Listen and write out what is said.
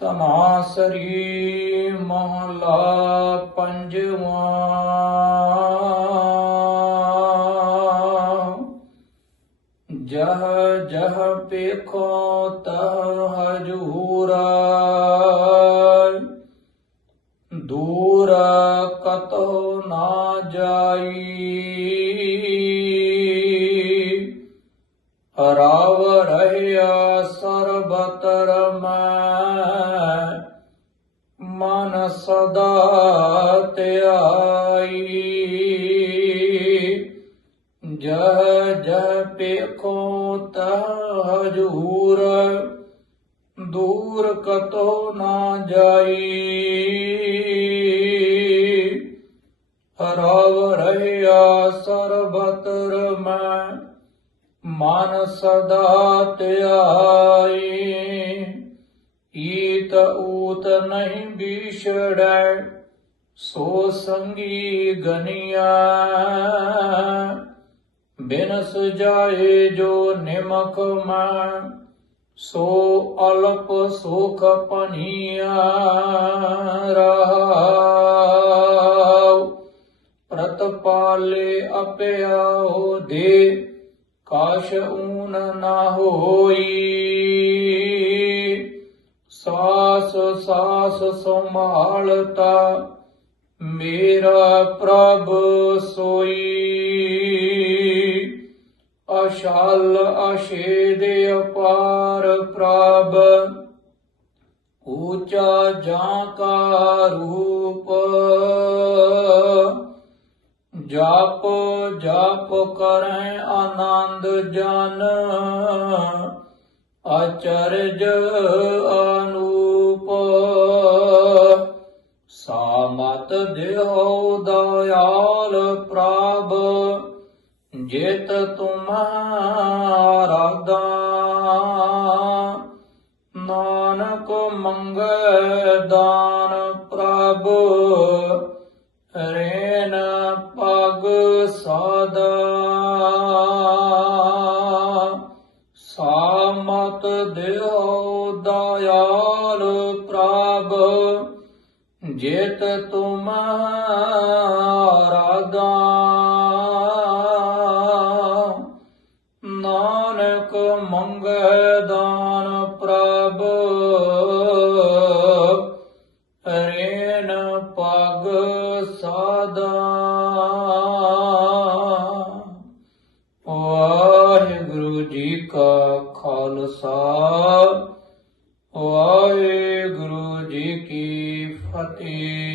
ਤਮਾਸਰੀ ਮਹਲਾ ਪੰਜਵਾਂ। ਜਹ ਜਹ ਪੇਖੋ ਤਹ ਹਜੂਰਾ। ਦੂਰ ਕਤੋ ਨਾ ਜਾਈ। ਰਾਵ ਰਹਿਆ ਸਰਬਤਰ ਮੈਂ। ਮਨ ਸਦਾ ਧਿਆਈ ਜਹ ਜਹ ਪੇਖੋ ਤਹ ਹਜੂਰ, ਦੂਰ ਕਤੋ ਨਾ ਜਾਈ। ਰਵ ਰਹਿਆ ਸਰਬਤਰ ਮੈਂ, ਮਨ ਸਦਾ ਧਿਆਈ ਨਹੀਂ ਵਿਛੜੈ ਸੋ ਸੰਗੀ ਗਨੀਆ ਬਿਨ ਸੁਜਾਏ ਜੋ ਨਿਮਕ ਮੈਂ ਸੋ ਅਲਪ ਸੁਖ ਪਨੀਆ ਰਹਾਉ ਪ੍ਰਤਪਾਲੇ ਅਪਿਆਉ ਦੇ ਕਾਸ਼ ਊਨ ਨਾ ਹੋਈ ਸਾਸ ਸਾਸ ਸੰਭਾਲਤਾ, ਮੇਰਾ ਪ੍ਰਭ ਸੋਈ। ਅਸ਼ਾਲ ਅਸ਼ੇ ਦੇ ਅਪਾਰ ਪ੍ਰਭ, ਊਚਾ ਜਾਂ ਕਾ ਰੂਪ। ਜਪ ਜਪ ਕਰੈ ਆਨੰਦ ਜਨ ਅਚਰਜ ਅਨੂਪ। ਸਾਮਤ ਦਿਓ ਦਇਆਲ ਪ੍ਰਭ, ਜਿਤ ਤੁਮਾਰਾ ਦਾਨ। ਨਾਨਕ ਮੰਗੈ ਦਾਨ ਪ੍ਰਭ, ਰੇਨ ਪਗ ਸਦਾ। ਸਾਮਤ ਦਿਓ ਦਇਆਲ ਪ੍ਰਭ ਜੇਤ ਤੁਮਾਰਾ ਦਾਨ ਨਾਨਕ ਮੰਗੈ ਦਾਨ ਪ੍ਰਭ ਵਾਹਿਗੁਰੂ ਜੀ ਕੀ ਫਤਿਹ